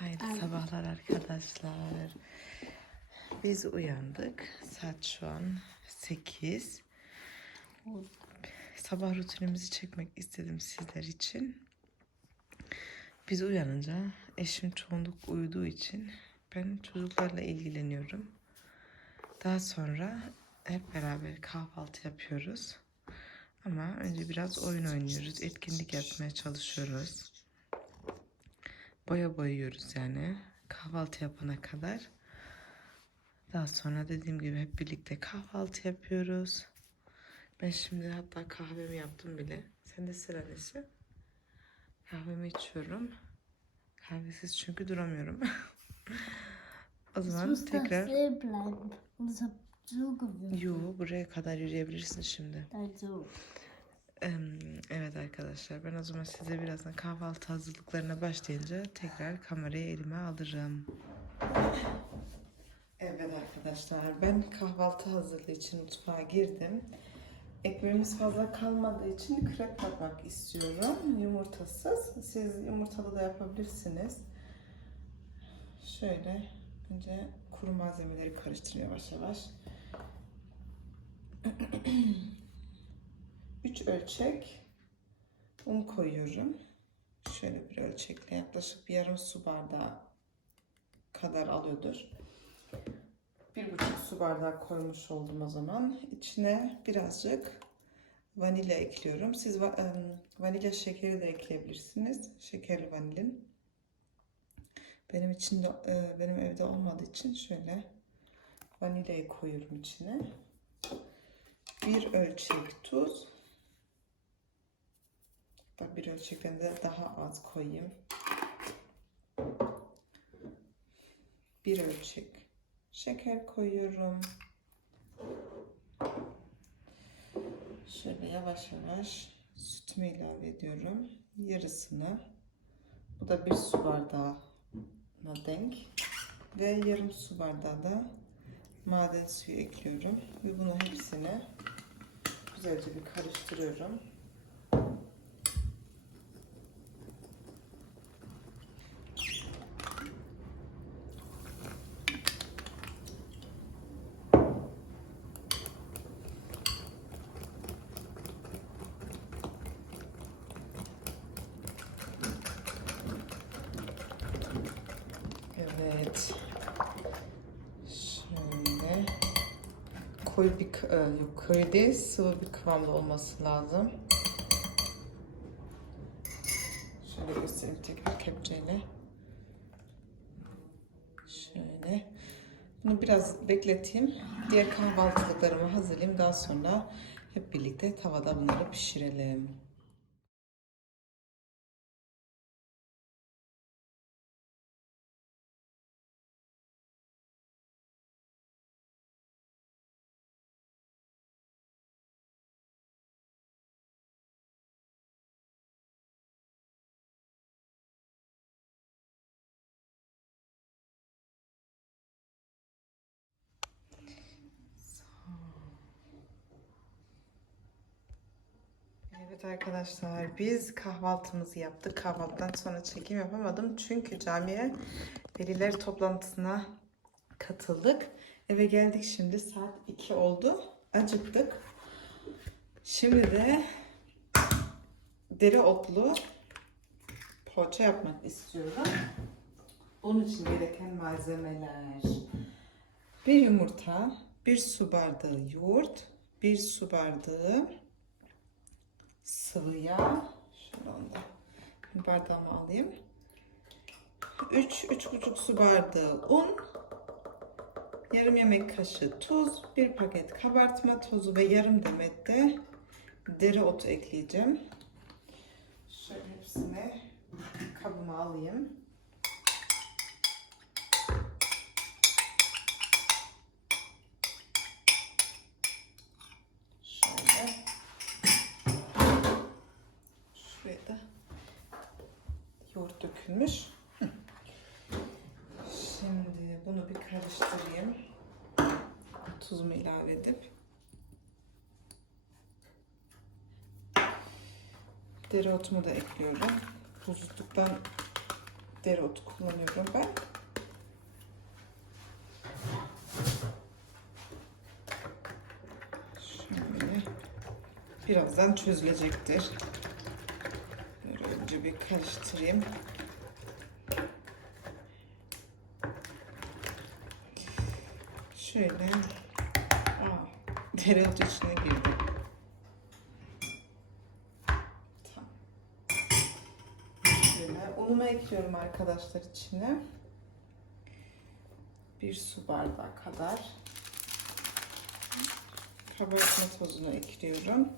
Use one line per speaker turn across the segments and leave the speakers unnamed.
Hayırlı sabahlar arkadaşlar. Biz uyandık. Saat şu an 8. Sabah rutinimizi çekmek istedim sizler için. Biz uyanınca eşim çoğunluk uyuduğu için ben çocuklarla ilgileniyorum. Daha sonra hep beraber kahvaltı yapıyoruz. Ama önce biraz oyun oynuyoruz. Etkinlik yapmaya çalışıyoruz. Boya boyuyoruz yani. Kahvaltı yapana kadar. Daha sonra dediğim gibi hep birlikte kahvaltı yapıyoruz. Ben şimdi hatta kahvemi yaptım bile. Sen de sıra nesi? Kahvemi içiyorum. Kahvesiz çünkü duramıyorum. o zaman tekrar...
gewürfelt.
Yo buraya kadar yürüyebilirsin şimdi. Evet arkadaşlar ben o zaman size birazdan kahvaltı hazırlıklarına başlayınca tekrar kamerayı elime alırım. Evet arkadaşlar ben kahvaltı hazırlığı için mutfağa girdim. Ekmeğimiz fazla kalmadığı için krep yapmak istiyorum. Yumurtasız. Siz yumurtalı da yapabilirsiniz. Şöyle önce kuru malzemeleri karıştırıyor yavaş yavaş. 3 ölçek un koyuyorum. Şöyle bir ölçekle yaklaşık bir yarım su bardağı kadar alıyordur. Bir buçuk su bardağı koymuş oldum o zaman. İçine birazcık vanilya ekliyorum. Siz vanilya şekeri de ekleyebilirsiniz. Şekerli vanilin. Benim için de e, benim evde olmadığı için şöyle vanilyayı koyuyorum içine. Bir ölçek tuz. Bir ölçekten de daha az koyayım. Bir ölçek şeker koyuyorum. Şöyle yavaş yavaş sütümü ilave ediyorum. Yarısını. Bu da bir su bardağına denk. Ve yarım su bardağı da maden suyu ekliyorum. Ve bunu hepsini güzelce bir karıştırıyorum. Evet. Şöyle koyu bir e, koyu değil sıvı bir kıvamda olması lazım. Şöyle göstereyim tekrar kepçeyle. Şöyle. Bunu biraz bekleteyim. Diğer kahvaltılıklarımı hazırlayayım. Daha sonra hep birlikte tavada bunları pişirelim. Evet arkadaşlar biz kahvaltımızı yaptık. Kahvaltıdan sonra çekim yapamadım. Çünkü camiye veliler toplantısına katıldık. Eve geldik şimdi saat 2 oldu. Acıktık. Şimdi de dereotlu poğaça yapmak istiyorum. Onun için gereken malzemeler. Bir yumurta, bir su bardağı yoğurt, bir su bardağı sıvı yağ. Onu da bir bardağıma alayım. 3 3,5 su bardağı un, yarım yemek kaşığı tuz, bir paket kabartma tozu ve yarım demet de dereotu ekleyeceğim. Şöyle hepsini kabıma alayım. Tuzumu ilave edip. Dereotumu da ekliyorum. Tuzluktan dereotu kullanıyorum ben. Şöyle birazdan çözülecektir. Böyle önce bir karıştırayım. Şöyle. Dereotu içine girdi. Tamam. Unumu ekliyorum arkadaşlar içine. Bir su bardağı kadar. Kabartma tozunu ekliyorum.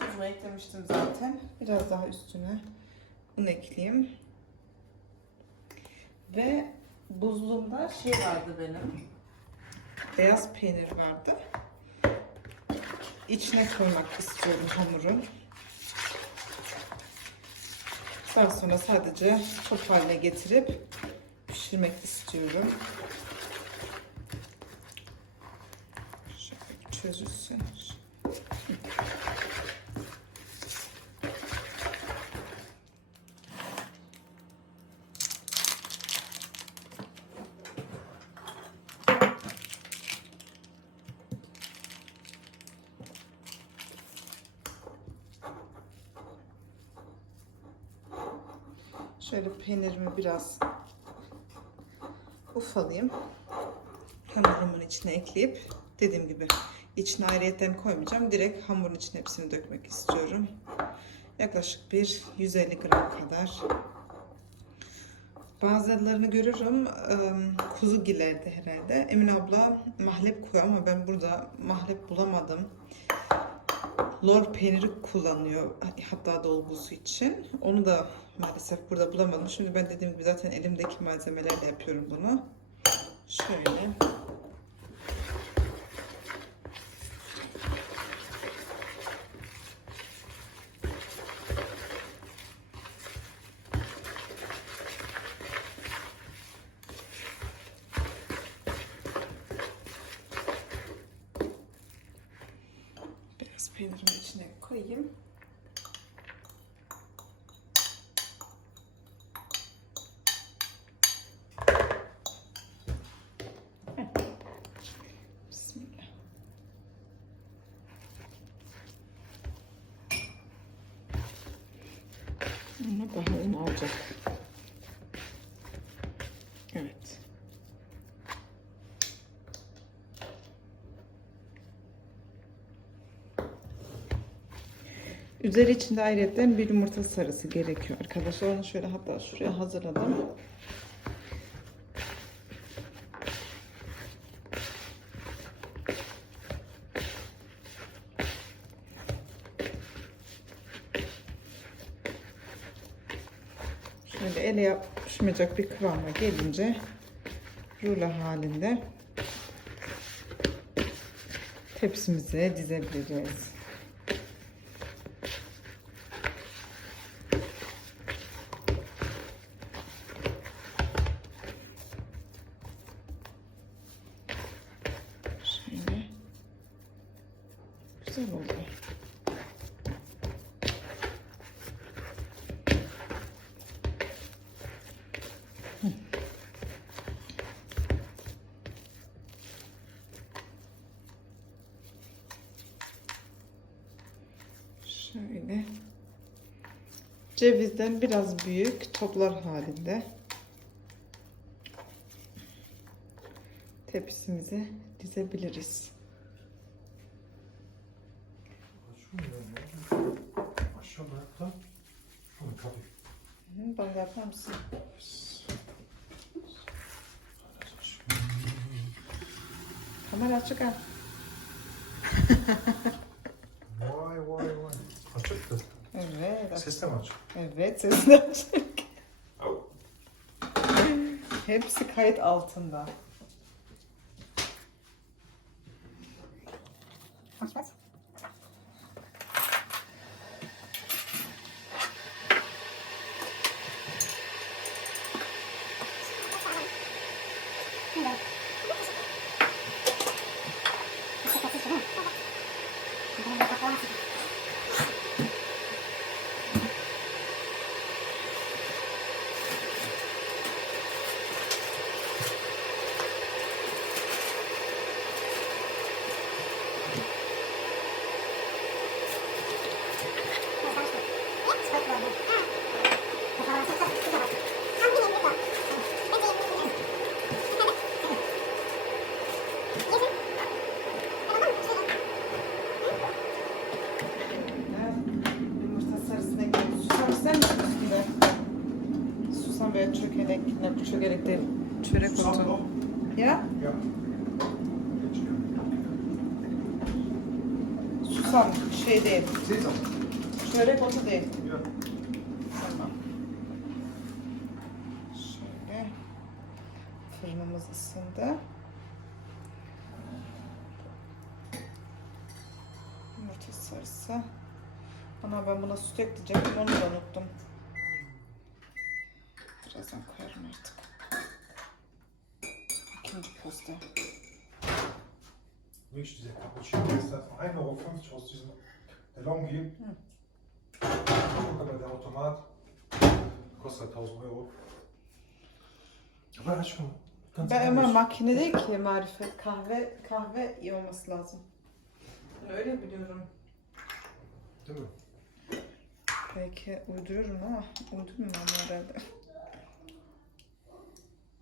Tuzumu eklemiştim zaten. Biraz daha üstüne un ekleyeyim. Ve buzluğumda şey vardı benim. Beyaz peynir vardı. İçine koymak istiyorum hamurun. Daha sonra sadece top haline getirip pişirmek istiyorum. Şöyle çözülsün. Şöyle peynirimi biraz ufalayayım. Hamurumun içine ekleyip dediğim gibi içine ayrıyetten koymayacağım. Direkt hamurun içine hepsini dökmek istiyorum. Yaklaşık bir 150 gram kadar. Bazılarını görürüm ım, kuzu gilerdi herhalde. Emin abla mahlep koyuyor ama ben burada mahlep bulamadım. Lor peyniri kullanıyor hatta dolgusu için. Onu da maalesef burada bulamadım. Şimdi ben dediğim gibi zaten elimdeki malzemelerle yapıyorum bunu. Şöyle. Biraz peynirimi içine koyayım. Bismillah. Ama alacak. Evet. Üzeri içinde ayrıca bir yumurta sarısı gerekiyor arkadaşlar. Onu şöyle hatta şuraya hazırladım. Şöyle ele yapışmayacak bir kıvama gelince rulo halinde tepsimize dizebiliriz. Şöyle. Güzel oldu. Hı. Şöyle. Cevizden biraz büyük toplar halinde tepsimize dizebiliriz.
Aşağı bırak da şunu
mısın? Kamera açık ha.
Vay vay vay. Açıktı.
Evet. açık.
Ses de mi açık?
Evet sesini açık. Hepsi kayıt altında. Çörek, Tamam. Şöyle. Fırınımız ısındı. Yumurta sarısı. Ama ben buna süt ekleyecektim onu da unuttum. Birazdan koyarım artık. İkinci posta.
Mensch, dieser Cappuccino ist das 1,50 Euro aus diesem DeLonghi.
Hm.
Mal, der Automat kostet 1000 Euro. Aber ganz
Ben ama
ehrlich,
makine değil ki marifet. Kahve kahve iyi olması lazım. Öyle biliyorum.
Değil mi?
Belki uyduruyorum ama uydurmuyorum herhalde.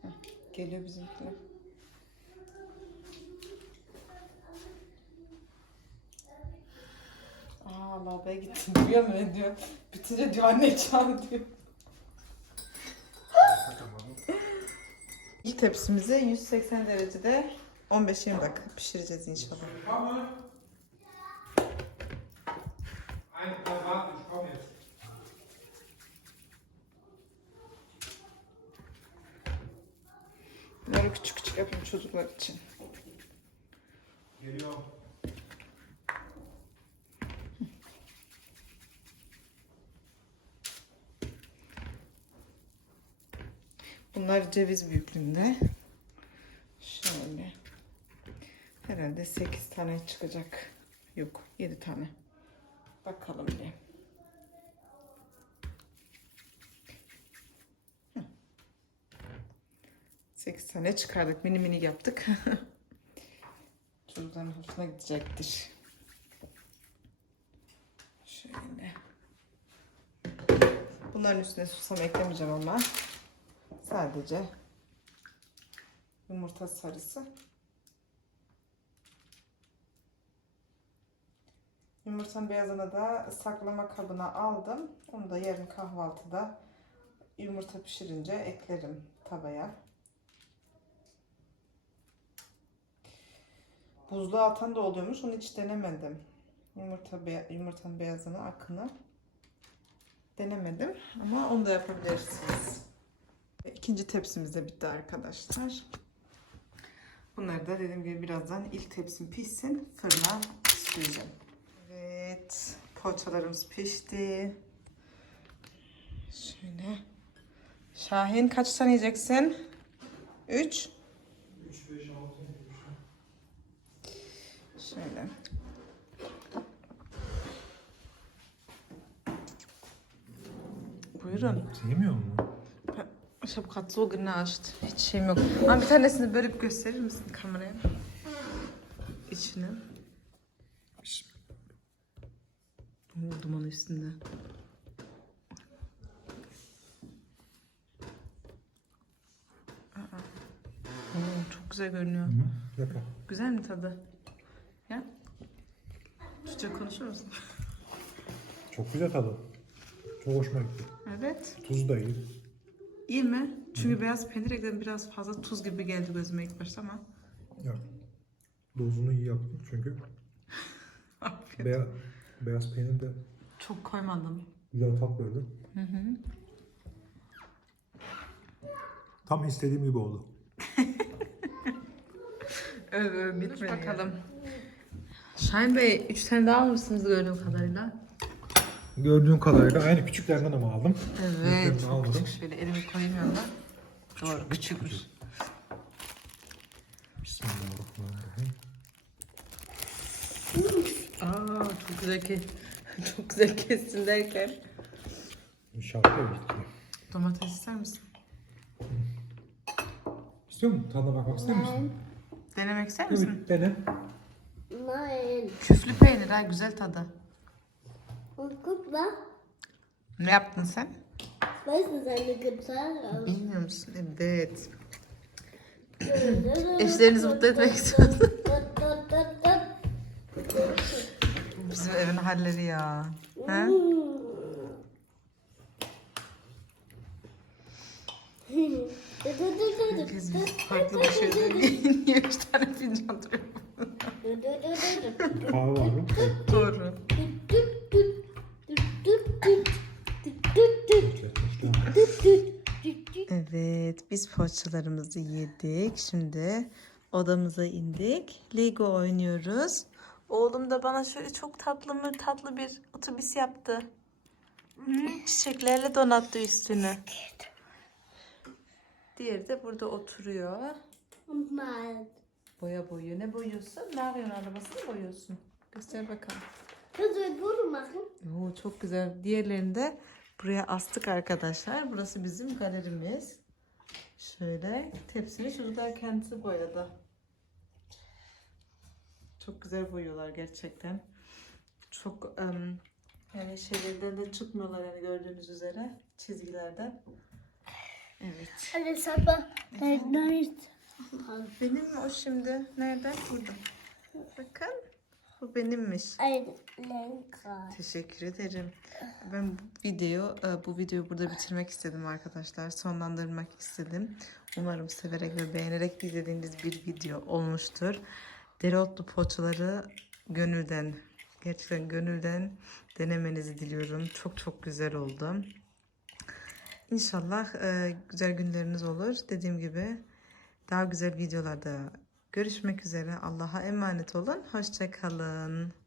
Heh, Geliyor bizimkiler. Aa lavaboya gittim diyor mu diyor. Bitince diyor anne çağır diyor. İlk tepsimizi 180 derecede 15-20 dakika pişireceğiz inşallah. Bunları küçük küçük yapayım çocuklar için.
Geliyorum.
Bunlar ceviz büyüklüğünde. Şöyle. Herhalde 8 tane çıkacak. Yok 7 tane. Bakalım bir. 8 tane çıkardık. Mini mini yaptık. Çocukların hoşuna gidecektir. Şöyle. Bunların üstüne susam eklemeyeceğim ama. Sadece yumurta sarısı. Yumurtanın beyazını da saklama kabına aldım. Onu da yarın kahvaltıda yumurta pişirince eklerim tavaya. Buzluğa atan da oluyormuş. Onu hiç denemedim. Yumurta be yumurtanın beyazını, akını denemedim ama onu da yapabilirsiniz. İkinci tepsimiz de bitti arkadaşlar. Bunları da dediğim gibi birazdan ilk tepsim pişsin. Fırına süreceğim. Evet. Poğaçalarımız pişti. Şöyle. Şahin kaç tane yiyeceksin? 3.
3, 5, 6,
Şöyle. Buyurun.
Yemiyor musun?
Gerade so genascht. Hiç şeyim yok. Ama bir tanesini bölüp gösterir misin kameraya? İçini. Oo, duman üstünde. Aa. Oo, çok güzel görünüyor.
Lecker.
Güzel mi tadı? Ya? Türkçe konuşur musun?
Çok güzel tadı. Çok hoşuma gitti.
Evet.
Tuzu da iyi.
İyi mi? Çünkü beyaz peynir ekledim biraz fazla tuz gibi geldi gözüme ilk başta ama.
Ya. Dozunu iyi yaptın çünkü
Afiyet.
beyaz, beyaz peynir de
Çok koymadım.
güzel tat verdi.
Hı hı.
Tam istediğim gibi oldu.
Evet, bitmedi. bakalım. Şahin Bey 3 tane daha almışsınız gördüğüm kadarıyla.
Gördüğün kadarıyla aynı küçüklerden ama aldım.
Evet.
Büyüklerini
Çok
almadım.
küçük şöyle elimi koyayım yanına. Doğru küçükmüş.
Bismillahirrahmanirrahim.
Aa çok güzel ke çok güzel kestin derken.
İnşallah gitti.
Domates ister misin?
İstiyor musun? Tadına bakmak istiyor musun?
Denemek ister misin?
Evet, dene.
Nein.
Küflü peynir ha güzel tadı.
Mal,
Ne yaptın sen?
du seine Gitarre?
Bilmiyor musun? Evet. Eşlerinizi mutlu etmek istiyorsun. Bizim evin halleri ya. He? Herkes farklı bir şey. Niye üç tane fincan duruyor? Poğaçalarımızı yedik. Şimdi odamıza indik. Lego oynuyoruz. Oğlum da bana şöyle çok tatlı mı tatlı bir otobüs yaptı. Çiçeklerle donattı üstünü. Diğeri de burada oturuyor.
Mal.
Boya boyuyor. Ne boyuyorsun? Mario'nun arabasını boyuyorsun. Göster bakalım.
Kannst du ein Foto machen?
Oo, çok güzel. Diğerlerini de buraya astık arkadaşlar. Burası bizim galerimiz. Şöyle tepsini çocuklar kendisi boyadı. Çok güzel boyuyorlar gerçekten. Çok em, yani şeylerden de çıkmıyorlar yani gördüğünüz üzere çizgilerden. Evet.
Alles aber nice.
Benim mi o şimdi? Nereden? Burada. Bakın. Bu benimmiş. Teşekkür ederim. Ben bu video e, bu videoyu burada bitirmek istedim arkadaşlar. Sonlandırmak istedim. Umarım severek ve beğenerek izlediğiniz bir video olmuştur. Dereotlu poğaçaları gönülden gerçekten gönülden denemenizi diliyorum. Çok çok güzel oldu. İnşallah e, güzel günleriniz olur. Dediğim gibi daha güzel videolarda görüşmek üzere. Allah'a emanet olun. Hoşça kalın.